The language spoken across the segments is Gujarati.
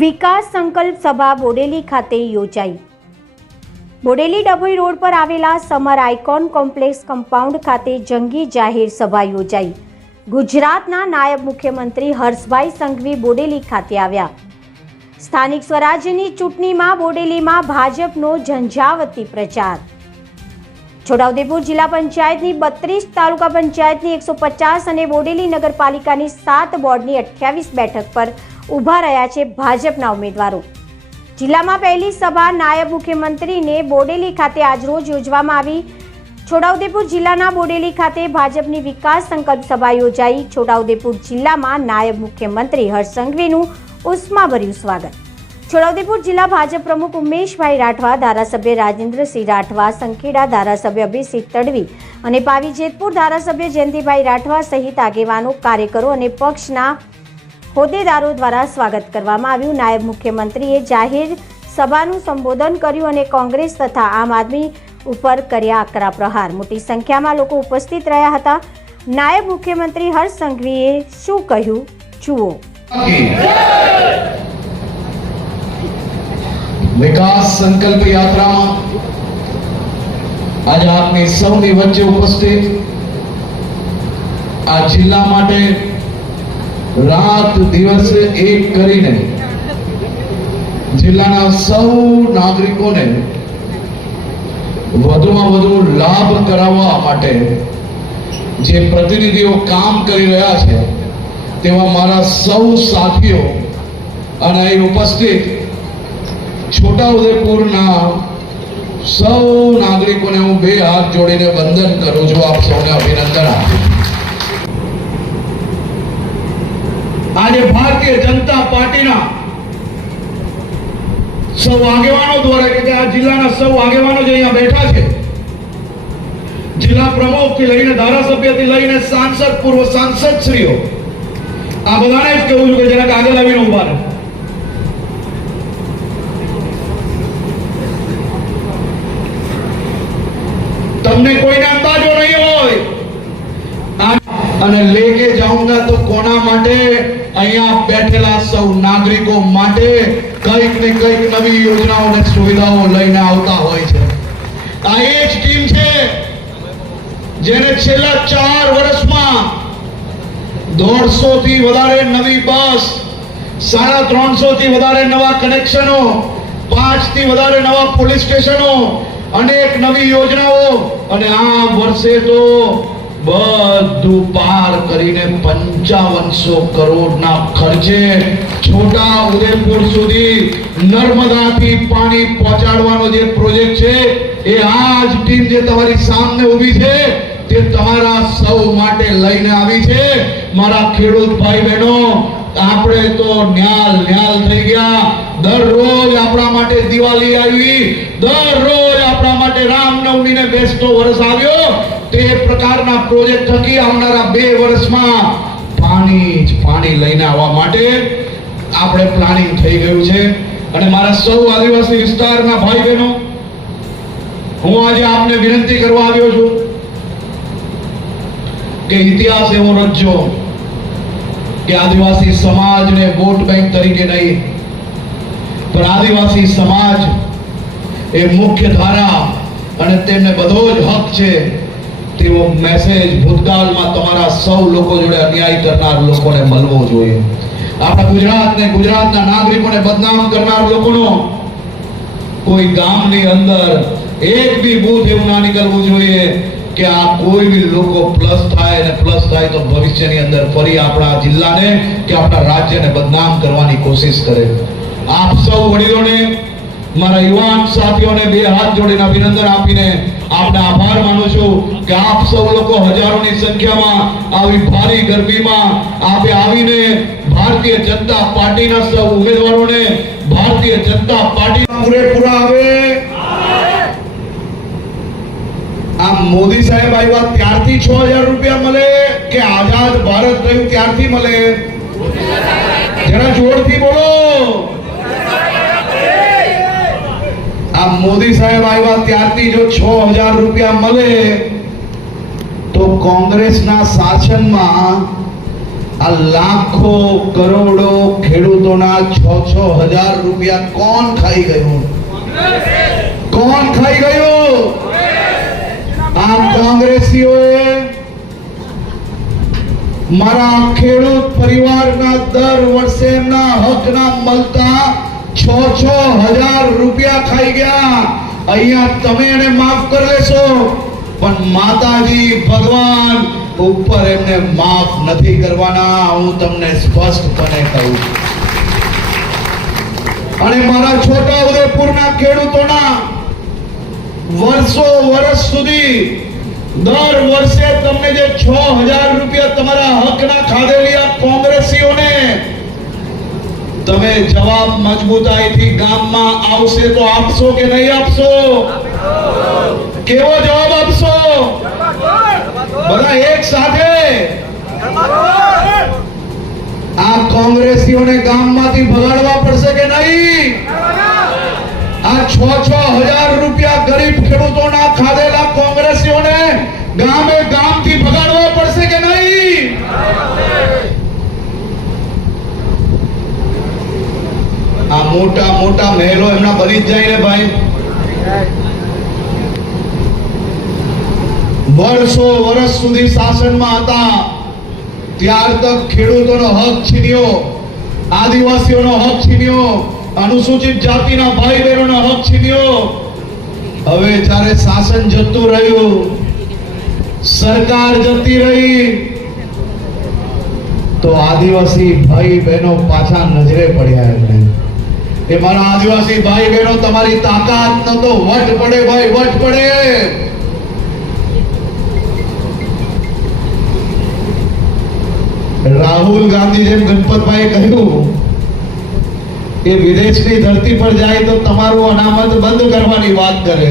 વિકાસ સંકલ્પ સભા બોડેલી ખાતે યોજાઈ। બોડેલી ડભોઈ રોડ પર આવેલા સમર આઇકોન કોમ્પ્લેક્સ કમ્પાઉન્ડ ખાતે જંગી જાહેર સભા યોજાઈ। ગુજરાતના નાયબ મુખ્યમંત્રી હર્ષભાઈ સંઘવી બોડેલી ખાતે આવ્યા। સ્થાનિક સ્વરાજ્યની ચૂંટણીમાં બોડેલીમાં ભાજપનો ઝંઝાવતી પ્રચાર। છોટાઉદેપુર જિલ્લા પંચાયતની 32 તાલુકા પંચાયતની 150 અને બોડેલી નગરપાલિકાની 7 બોર્ડની 28 બેઠક પર ઉભા રહ્યા છે ભાજપના ઉમેદવારો। જિલ્લામાં પહેલી સભા નાયબ મુખ્યમંત્રીને બોડેલી ખાતે આજરોજ યોજવામાં આવી। છોટાઉદેપુર જિલ્લાના બોડેલી ખાતે ભાજપની વિકાસ સંકલ્પ સભા યોજાઈ। છોટાઉદેપુર જિલ્લામાં નાયબ મુખ્યમંત્રી હર્ષ સંઘવીનું ઉષ્માભર્યું સ્વાગત। છોટાઉદેપુર જિલ્લા ભાજપ પ્રમુખ ઉમેશભાઈ રાઠવા, ધારાસભ્ય રાજેન્દ્રસિંહ રાઠવા, સંખેડા ધારાસભ્ય અભિષેક તડવી અને પાવી જેતપુર ધારાસભ્ય જયંતિભાઈ રાઠવા સહિત આગેવાનો, કાર્યકરો અને પક્ષના હોદ્દેદારો દ્વારા સ્વાગત કરવામાં આવ્યું। નાયબ મુખ્યમંત્રીએ જાહેર સભાનું સંબોધન કર્યું અને કોંગ્રેસ તથા આમ આદમી ઉપર કર્યા આકરા પ્રહાર। મોટી સંખ્યામાં લોકો ઉપસ્થિત રહ્યા હતા। નાયબ મુખ્યમંત્રી હર્ષ સંઘવીએ શું કહ્યું જુઓ। विकास संकल्प यात्रा आज आपने सौनी वच्चे उपस्थित आ जिला माटे रात दिवस एक करीने जिल्लाना सौ नागरिकोने વધુમાં વધુ લાભ કરાવવા માટે જે પ્રતિનિધિઓ કામ કરી રહ્યા છે તેવા મારા સૌ સાથીઓ અને અહીં ઉપસ્થિત છોટાઉદેપુરના સૌ નાગરિકોને હું બે હાથ જોડીને વંદન કરું છું। આપ સૌને અભિનંદન આપું। આજે ભારતીય જનતા પાર્ટીના સૌ આગેવાનો દ્વારા કે આ જિલ્લાના સૌ આગેવાનો જે અહીંયા બેઠા છે, જિલ્લા પ્રમુખથી લઈને ધારાસભ્યથી લઈને સાંસદ, પૂર્વ સાંસદ શ્રીઓ, આ બધાને જ કહું છું કે જરાક આગળ આવીને ઉભા રહે। તમને કોઈને અંદાજો નહીં હોય અને લેકે જાઉંગા તો કોના માટે? અહીંયા બેઠેલા સૌ નાગરિકો માટે કઈક ને કઈક નવી યોજનાઓ અને સુવિધાઓ લઈને આવતા હોય છે। આ એ જ ટીમ છે જેને છેલ્લા 4 વર્ષમાં 150 થી વધારે નવી બસ, 350 થી વધારે નવા કનેક્શનો, 5 થી વધારે નવા પોલીસ સ્ટેશનો, अनेक नवी योजनाओं અને આ વર્ષે તો બધું પાર કરીને 5500 કરોડના ખર્ચે છોટા ઉદેપુર સુધી નર્મદાથી પાણી પહોંચાડવાનો જે પ્રોજેક્ટ છે એ આજ ટીમ જે તમારી સામે ઊભી છે તે તમારા સૌ માટે લઈને આવી છે। મારા ખેડૂત ભાઈ બહેનો, આપણે તો ન્યાલ થઈ ગયા। દરરોજ આપણા માટે દિવાળી આવી, દરરોજ આપણા માટે રામનવમી ને બેસતો વર્ષ આવ્યો। તે પ્રકારના પ્રોજેક્ટ થકી આવનારા 2 વર્ષમાં પાણી લઈને આવવા માટે આપણે પ્લાનિંગ થઈ ગયું છે। અને મારા સૌ આદિવાસી વિસ્તારના ભાઈ બહેનો, હું આજે આપને વિનંતી કરવા આવ્યો છું કે ઇતિહાસ એવો રચ્યો કે આદિવાસી સમાજને વોટ બેંક તરીકે નહીં, પણ આદિવાસી સમાજ એ મુખ્ય ધારા અને તેમને બધો જ હક છે તેવો મેસેજ ભૂતકાળમાં તમારા સૌ લોકો જોડે અન્યાય કરનાર લોકોને મળવો જોઈએ। આપણા ગુજરાતના નાગરિકોને બદનામ કરનાર લોકોનો કોઈ ગામની અંદર એક બી બૂથ એવું ના નીકળવું જોઈએ કે આ કોઈ બી લોકો પ્લસ થાય તો ભવિષ્યની અંદર ફરી આપણા જિલ્લાને કે આપણા રાજ્યને બદનામ કરવાની કોશિશ કરે। આપ સૌ વડીલોને, મારા યુવાન સાથીઓને બે હાથ જોડીને અભિનંદન આપીને આપને આભાર માનું છું કે આપ સૌ લોકો હજારોની સંખ્યામાં આવી ભારી ગરમીમાં આપે આવીને ભારતીય જનતા પાર્ટીના સૌ ઉમેદવારોને ભારતીય જનતા પાર્ટીના પૂરેપૂરા આવે। આ મોદી સાહેબ આવ્યા ત્યારથી 6000 રૂપિયા મળે કે આઝાદ ભારત થયું ત્યારથી મળે? જરા જોરથી બોલો। આ મોદી સાહેબ આવ્યા ત્યારથી જો 6000 રૂપિયા મળે તો કોંગ્રેસના શાસનમાં આ લાખો કરોડો ખેડૂતોના 6,000 રૂપિયા કોણ ખાઈ ગયું? કોણ ખાઈ ગયું? આ કોંગ્રેસીઓએ મારા ખેડૂત પરિવારના દર વર્ષે એમના હકના મળતા 6,000 રૂપિયા ખાઈ ગયા. અહીંયા તમે એને માફ કરી લેશો, પણ માતાજી ભગવાન ઉપર એમને માફ નથી કરવાના. હું તમને સ્પષ્ટપણે કહું. અને મારા છોટા ઉદેપુરના ખેડૂતોના વર્ષ સુધી દર વર્ષે તમને જે 6,000 રૂપિયા તમારા હકના ખાધેલી આ કોંગ્રેસીઓને તમે જવાબ મજબૂતાઈથી ગામમાં આવશે તો આપશો કે નહીં આપશો? કેવો જવાબ આપશો? બધા એક સાથે આ કોંગ્રેસીઓને ગામમાંથી ભગાડવા પડશે કે નહીં? આ 6,000 રૂપિયા ગરીબ ખેડૂતોના ખાધેલા કોંગ્રેસીઓને ગામથી ભગાડવા પડશે કે નહીં? આ મોટા મોટા મહેલો એમના બની જ જાય ને ભાઈ. વર્ષ સુધી શાસનમાં હતા, ત્યાર તક ખેડૂતોનો હક છીન્યો, આદિવાસીઓનો હક છીન્યો, અનુસૂચિત જાતિના ભાઈ બહેનોનો હક છીન્યો. હવે જ્યારે શાસન જતું રહ્યું, સરકાર જતી રહી, તો આદિવાસી ભાઈ બહેનો પાછા નજરે પડ્યા. એમને એ મારા આદિવાસી ભાઈ બહેનો, તમારી તાકાત ન તો વટ પડે ભાઈ, વટ પડે. રાહુલ ગાંધી જેમ ગણપતભાઈએ કહ્યું કે વિદેશની ધરતી પર જાય તો તમારું અનામત બંધ કરવાની વાત કરે,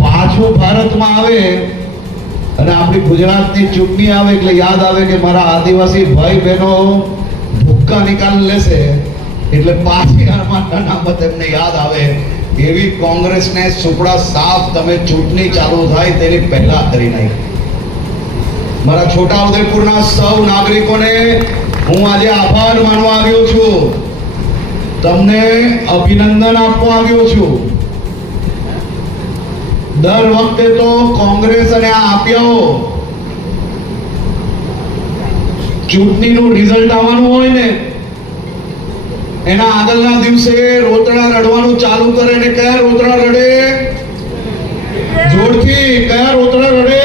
પાછું ભારતમાં આવે અને આપણી ગુજરાતની ચૂંટણી આવે એટલે યાદ આવે કે મારા આદિવાસી ભાઈ બહેનો ભૂક્કા નિકાલ લેશે એટલે પાછી અનામત એમને યાદ આવે. એવી કોંગ્રેસને સુપડા સાફ તમે ચૂંટણી ચાલુ થાય તેની પહેલા કરી નાખી. મારા છોટા ઉદેપુરના સૌ નાગરિકોને હું આજે આભાર માનવા આવ્યો છું, તમને અભિનંદન આપવા આવ્યો છું. દર વખતે તો કોંગ્રેસ અને આ આપ્યાઓ ચૂંટણીનું રિઝલ્ટ આવવાનું હોય ને એના આગળના દિવસે રોતડા રડવાનું ચાલુ કરે. ને કયા રોતડા રડે? જોરથી કયા રોતડા રડે?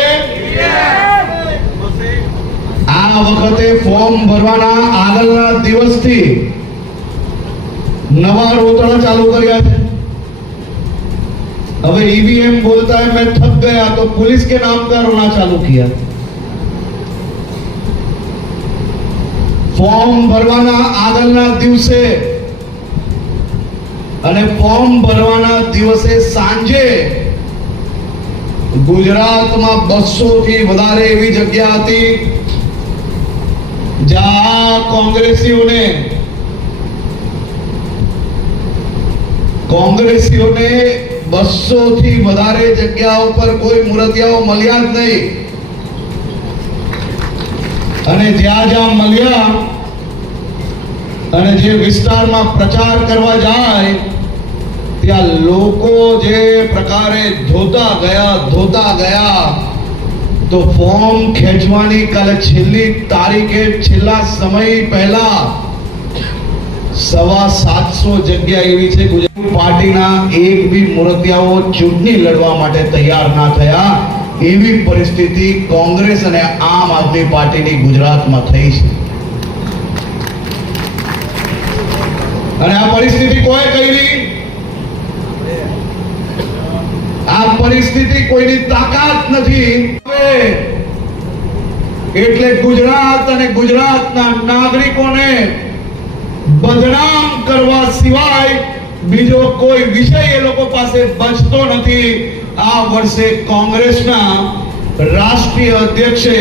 આ વખતે ફોર્મ ભરવાના આગળના દિવસથી નવા રોતડા ચાલુ કર્યા છે. હવે ईवीएम बोलता है मैं थक गया तो पुलिस के नाम का रोना चालू किया. ફોર્મ ભરવાના આગળના દિવસે અને ફોર્મ ભરવાના દિવસે સાંજે ગુજરાતમાં 200 થી વધારે એવી જગ્યા હતી જ્યાં કોંગ્રેસીઓને 200 થી વધારે જગ્યાઓ પર કોઈ મૂર્તિયાઓ મળ્યા જ નહીં. અને જ્યાં જ્યાં મળ્યા અને જે વિસ્તારમાં પ્રચાર કરવા જાય ત્યાં લોકો જે પ્રકારે ધોતા ગયા તો ફોર્મ ખેંચવાની કાલે છેલ્લી તારીખે છેલ્લા સમય પહેલા 750 જગ્યા એવી છે ગુજરાત પાર્ટીના એક બી મૂર્તિયાઓ ચૂંટણી લડવા માટે તૈયાર ના થયા. એવી પરિસ્થિતિ કોંગ્રેસ અને આમ આદમી પાર્ટીની ગુજરાતમાં થઈ છે. અને આ પરિસ્થિતિ કોઈ કરી? આ પરિસ્થિતિ કોઈની તાકાત નથી. એટલે ગુજરાત અને ગુજરાતના નાગરિકોને બદનામ કરવા સિવાય બીજો કોઈ વિષય એ લોકો પાસે બચતો નથી. આ વર્ષે કોંગ્રેસના રાષ્ટ્રીય અધ્યક્ષે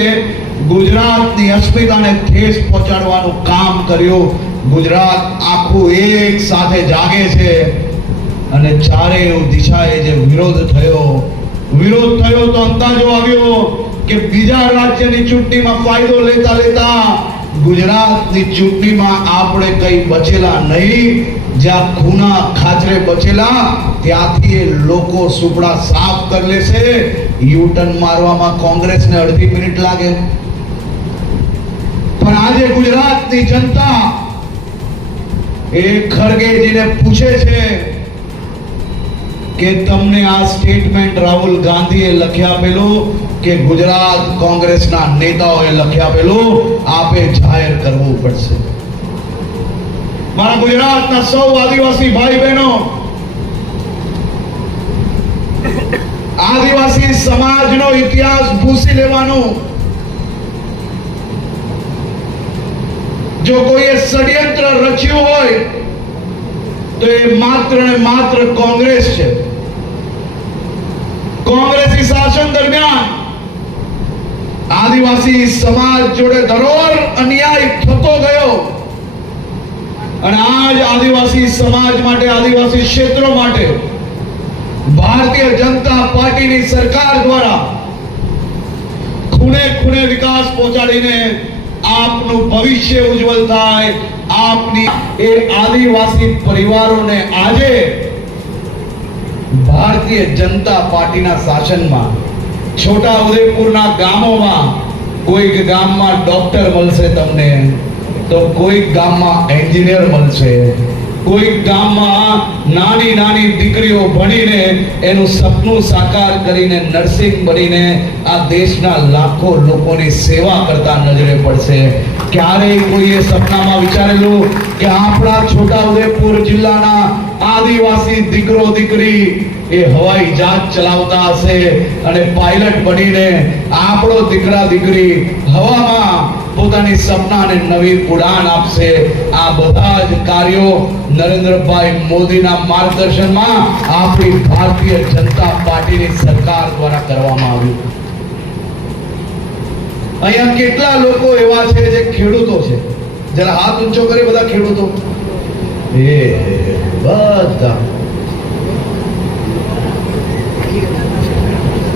ગુજરાતની અસ્મિતાને ઠેસ પહોંચાડવાનું કામ કર્યું. ગુજરાત આખું એક સાથે જાગે છે અને ચારે દિશાએ જે વિરોધ થયો તો અંદાજો આવ્યો કે બીજા રાજ્યની ચૂંટણીમાં ફાયદો લેતા લેતા ગુજરાતની ચૂંટણીમાં આપણે કઈ બચેલા નહીં. જ્યાં ખૂના ખાચરે બચેલા ત્યાંથી એ લોકો સુપડા સાફ કરી લેશે. યુટર્ન મારવામાં કોંગ્રેસને અડધી મિનિટ લાગે, પણ આજે ગુજરાતની જનતા એ ખરગેજીને પૂછે છે કે તમને આ સ્ટેટમેન્ટ રાહુલ ગાંધીએ લખી આપેલું કે ગુજરાત કોંગ્રેસના નેતાઓએ લખી આપેલું, આપે જાહેર કરવું પડશે. મારા ગુજરાતના સૌ આદિવાસી ભાઈ બહેનો, આદિવાસી સમાજનો ઇતિહાસ ભૂસી લેવાનું જો કોઈએ ષડયંત્ર રચ્યું હોય તો એ માત્ર ને માત્ર કોંગ્રેસ છે. કોંગ્રેસી શાસન દરમિયાન આદિવાસી સમાજ જોડે ધરોહર અન્યાય થતો ગયો અને આજ આદિવાસી સમાજ માટે, આદિવાસી ક્ષેત્રો માટે ભારતીય જનતા પાર્ટીની સરકાર દ્વારા ખૂણે ખૂણે વિકાસ પહોંચાડીને આપનું ભવિષ્ય ઉજ્જવલ થાય, આપની એ આદિવાસી પરિવારોને આજે ભારતીય જનતા પાર્ટીના શાસનમાં છોટા ઉદેપુરના ગામોમાં કોઈક ગામમાં ડોક્ટર મળશે તમને, તો કોઈક ગામમાં એન્જિનિયર મળશે, કોઈક ગામમાં નાની નાની દીકરીઓ ભણીને એનું સપનું સાકાર કરીને નર્સિંગ બનીને આ દેશના લાખો લોકોની સેવા કરતા નજરે પડશે. ક્યારેય કોઈએ સપનામાં વિચારેલું કે આપણા છોટા ઉદેપુર જિલ્લાના આદિવાસી દીકરો દીકરી એ હવાઈ જહાજ ચલાવતા હશે અને પાયલટ બનીને આપણો દીકરા દીકરી હવામાં પોતાની સપનાને નવી ઉડાન આપશે? આ બધા જ કાર્યો નરેન્દ્રભાઈ મોદીના માર્ગદર્શનમાં આપણી ભારતીય જનતા પાર્ટીની સરકાર દ્વારા કરવામાં આવ્યું. અહીંયા કેટલા લોકો એવા છે જે ખેડૂતો છે? જરા હાથ ઊંચો કરી બધા ખેડૂતો. એ બધા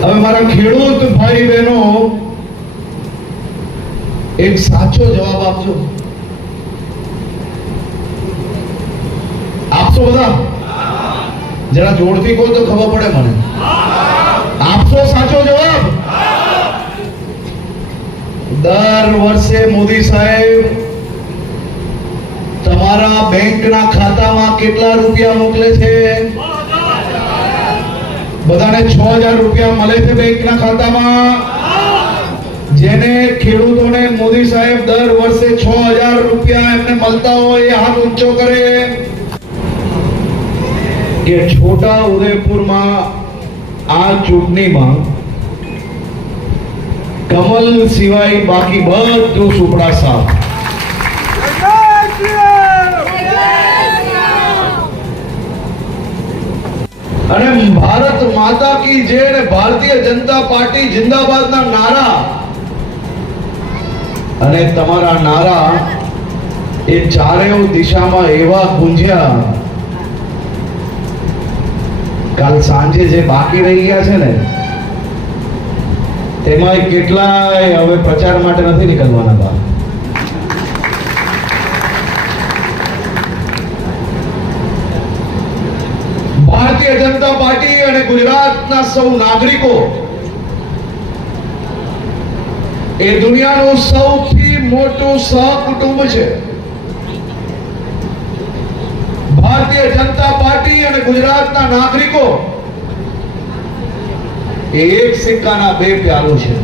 હવે મારા ખેડૂત ભાઈ બહેનો એક સાચો જવાબ આપજો. આપશો બધા? જરા જોરથી કહો તો ખબર પડે મને. આપશો સાચો જવાબ? દર વર્ષે મોદી સાહેબ તમારા બેંકના ખાતામાં કેટલા રૂપિયા મોકલે છે? બધાને 6000 રૂપિયા મળે છે બેંકના ખાતામાં. જેને ખેડૂતોને મોદી સાહેબ દર વર્ષે 6000 રૂપિયા એમને મળતા હોય એ હાથ ઊંચો કરે. કે છોટા ઉદેપુરમાં આ ચૂંટણીમાં કમલ સિવાય બાકી બધું સુપડા સાફ. અને ભારત માતા કી જય અને ભારતીય જનતા પાર્ટી જિંદાબાદના નારા અને તમારા નારા એ ચારેય દિશામાં એવા ગુંજ્યા. કાલ સાંજે જે બાકી રહી ગયા છે ને તેમાં કેટલાય હવે પ્રચાર માટે નથી નીકળવાના બહાર. ભારતીય જનતા પાર્ટી અને ગુજરાતના સૌ નાગરિકો એ દુનિયાનું સૌથી મોટું સહકુટુંબ છે. ભારતીય જનતા પાર્ટી અને ગુજરાતના નાગરિકો એ એક સિક્કાના બે પહેલું છે.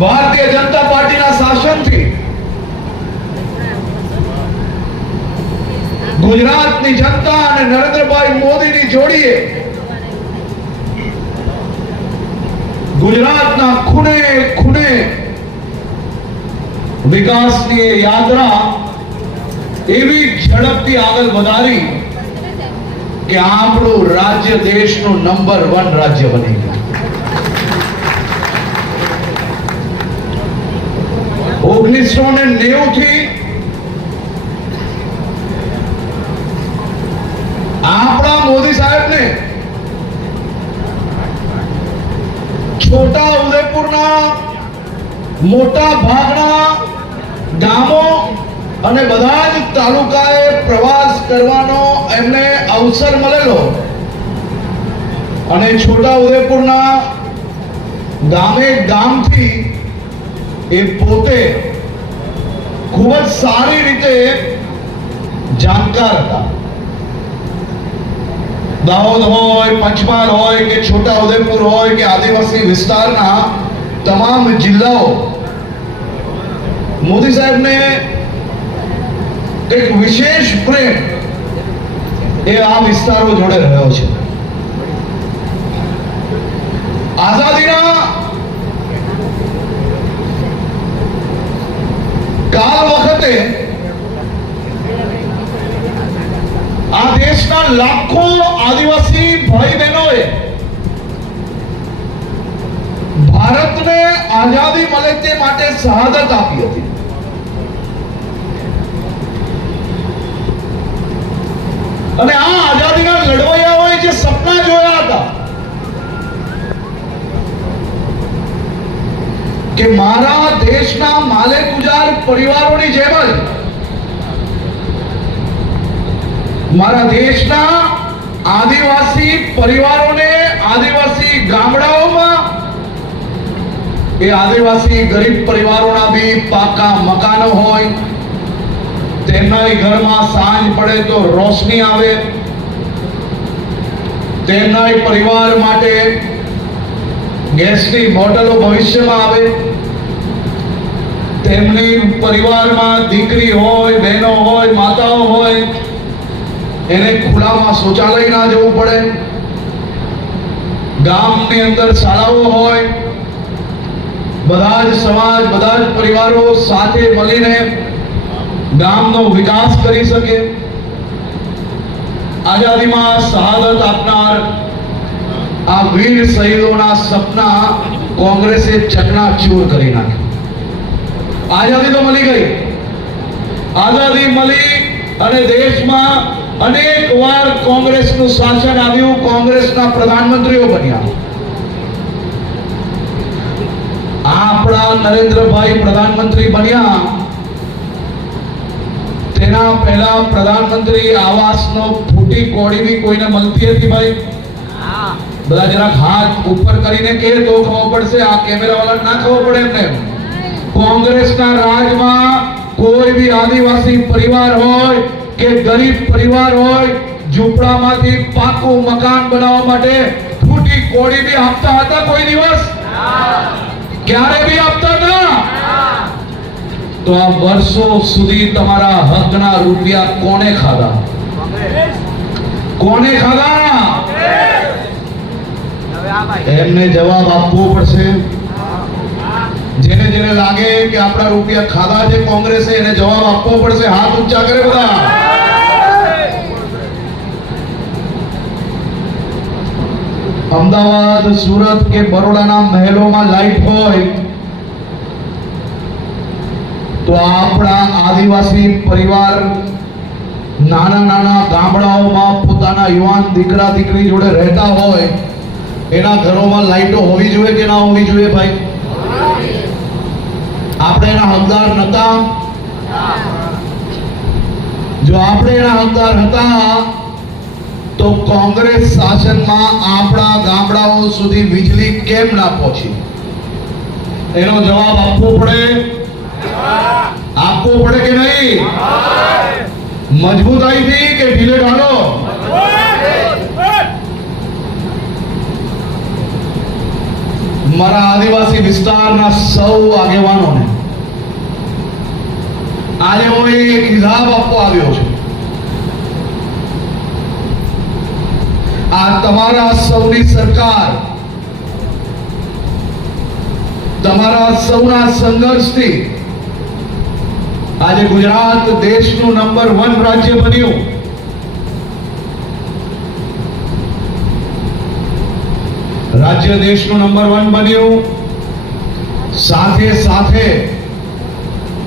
ભારતીય જનતા પાર્ટીના શાસનથી ગુજરાતની જનતા અને નરેન્દ્રભાઈ મોદીની જોડીએ ગુજરાતના ખૂણે ખૂણે વિકાસની યાત્રા એવી ઝડપથી આગળ વધારી કે આપણું રાજ્ય દેશનું નંબર 1 રાજ્ય બની ગયું. 1990 થી આપણા મોદી સાહેબને મોટા ભાગના ગામો અને બધા જ તાલુકાએ પ્રવાસ કરવાનો એમને અવસર મળેલો અને છોટાઉદેપુરના ગામે ગામથી એ પોતે ખૂબ જ સારી રીતે જાણકાર હતા. દાહોદ હોય, પંચમહાલ હોય કે છોટાઉદેપુર હોય કે આદિવાસી વિસ્તારના તમામ જિલ્લાઓ મોદી સાહેબને એક વિશેષ પ્રેમ એ આ વિસ્તારો જોડે રહ્યો છે. આઝાદીના કાળ વખતે આ દેશના લાખો આદિવાસી ભાઈ બહેનોએ ભારતને આઝાદી મળે તે માટે શહાદત આપી હતી. અને આ આઝાદીના લડવૈયાઓએ જે સપના જોયા હતા કે મારા દેશના માલે ગુજાર પરિવારોની જેમ જ મારા દેશના આદિવાસી પરિવારોને આદિવાસી ગામડાઓમાં એ આદિવાસી ગરીબ પરિવારોના બી પાકા મકાનો હોય, તેમના ઘરમાં સાંજ પડે તો રોશની આવે, તેમના પરિવાર માટે ગેસની બોટલો ભવિષ્યમાં આવે, તેમની પરિવારમાં દીકરી હોય, બહેનો હોય, માતાઓ હોય, એને ખુલ્લામાં શૌચાલય ના જવું પડે, ગામની અંદર શાળાઓ હોય, બધા જ સમાજ, બધા જ પરિવારો સાથે મળીને ગામનો વિકાસ કરી શકે. આઝાદીમાં શહાદત આપનાર આ વીર શહીદોના સપના કોંગ્રેસે ચકનાચૂર કરી નાખ્યા. આઝાદી તો મળી ગઈ, આઝાદી મળી અને દેશમાં અનેક વાર કોંગ્રેસનું શાસન આવ્યું, કોંગ્રેસના પ્રધાનમંત્રીઓ બન્યા. આપણા નરેન્દ્રભાઈ પ્રધાનમંત્રી બન્યા તેના પહેલા પ્રધાનમંત્રી આવાસનો ફૂટી કોડી બી કોઈને મળતી હતી ભાઈ? બધા જરાક હાથ ઉપર કરીને કે તો ખબર પડશે, આ કેમેરા વાળા ના ખબર પડે એમને. કોંગ્રેસના રાજમાં કોઈ બી આદિવાસી પરિવાર હોય કે ગરીબ પરિવાર હોય, ઝૂંપડામાંથી પાકું મકાન બનાવવા માટે ફૂટી કોડી બી આપતા હતા કોઈ દિવસ? ક્યારે બી આપતા ના. તો આ વર્ષો સુધી તમારા હકના રૂપિયા કોને ખાધા? કોને ખાધા? એમને જવાબ આપવો પડશે. જેને જેને લાગે કે આપણા રૂપિયા ખાધા છે કોંગ્રેસે, એને જવાબ આપવો પડશે. હાથ ઊંચા કરે બધા. અમદાવાદ, સુરત કે બરોડાના મહેલોમાં લાઈટ હોય તો આપણા આદિવાસી પરિવાર નાના નાના ગામડાઓમાં પોતાના યુવાન દીકરા દીકરી જોડે રહેતા હોય, એના ઘરોમાં લાઈટો હોવી જોઈએ કે ના હોવી જોઈએ ભાઈ? આપણે એના હકદાર નતા? જો આપણે એના હકદાર હતા તો કોંગ્રેસ શાસનમાં આપણા ગામડાઓ સુધી વીજળી કેમ ના પહોંચી? એનો જવાબ આપવો પડે. આપવો પડે કે નહીં? મજબૂતાઈથી કે ઢીલે ઢાલો? મારા આદિવાસી વિસ્તારના સૌ આગેવાનોને આજે હું એક હિસાબ આપવા આવ્યો છું. આ તમારા સૌની સરકાર, તમારા સૌના સંઘર્ષથી આજે ગુજરાત દેશનું નંબર 1 રાજ્ય બન્યું. રાજ્ય દેશનું નંબર 1 બન્યું. સાથે સાથે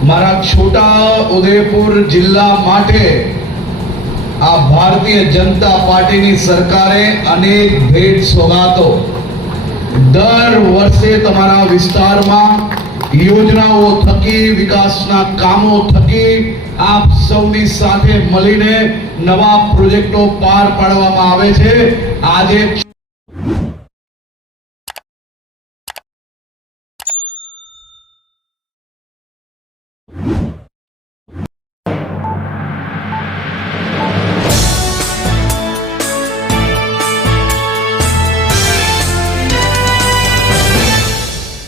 મારા છોટા ઉદેપુર જિલ્લા માટે આ ભારતીય જનતા પાર્ટીની સરકારે અનેક ભેટ સોગાતો દર વર્ષે તમારા વિસ્તારમાં યોજનાઓ થકી, વિકાસના કામો થકી આપ સૌની સાથે મળીને નવા પ્રોજેક્ટો પાર પાડવામાં આવે છે. આજે